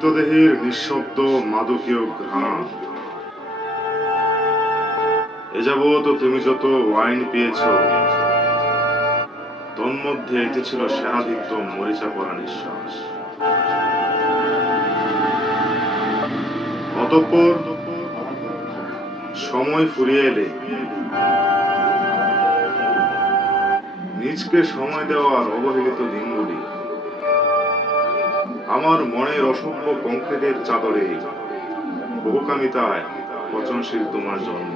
মৃতদেহের নিঃশব্দ মাদকীয় ঘ্রাণ। এ যাবৎ তুমি যত ওয়াইন পেয়েছ, তন্মধ্যে এটি ছিল সেরাধিত্য মরিচা পড়া নিঃশ্বাস। অতঃপর সময় ফুরিয়ে এলে নিজকে সময় দেওয়ার অবহেলিত দিনগুলি আমার মনের অসভ্য কংক্রিটের চাদরে বহুকামিতায় পচনশীল তোমার জন্ম।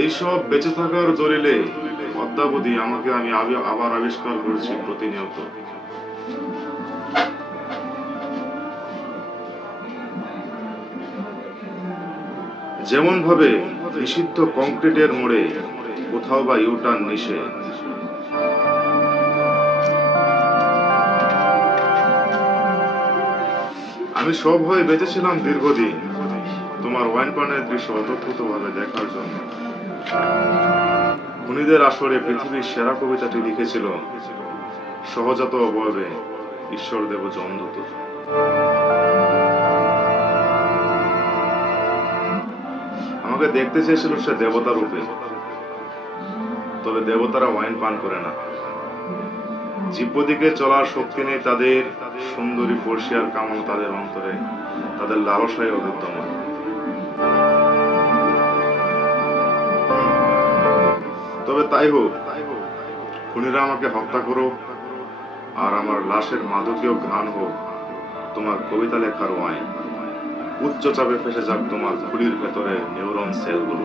এইসব বেঁচে থাকার দলিলে অদ্যাবধি আমাকে আমি আবার আবিষ্কার করছি প্রতিনিয়ত। যেমন ভাবে নিষিদ্ধ কংক্রিটের মোড়ে কোথাও বা ইউটার্ন নিষেধ, আমি সব হয়ে বেঁচেছিলাম দীর্ঘদিন তোমার ওয়াইন পানের দৃশ্য অতপ্রতভাবে দেখার জন্য। খুনিদের আসরে পৃথিবীর সেরা কবিতাটি লিখেছিল সহজাত অবয়বে ঈশ্বরদেব জমদূত। আমাকে দেখতে চেয়েছিল সে দেবতা রূপে, তবে দেবতারা ওয়াইন পান করে না। জীবদিকে চলার শক্তি নেই তাদের, সুন্দরী ফর্সিয়ার কামনা তাদের অন্তরে, তাদের লালসায় অবিদ্যমান। তবে তাই হোক, খুনিরা আমাকে হত্যা করো, আর আমার লাশের মাদকীয় ঘ্রাণ হোক তোমার কবিতা লেখার ওয়াইন। উচ্চ চাপে ফেসে যাক তোমার খুলির ভেতরে নিউরন সেলগুলো।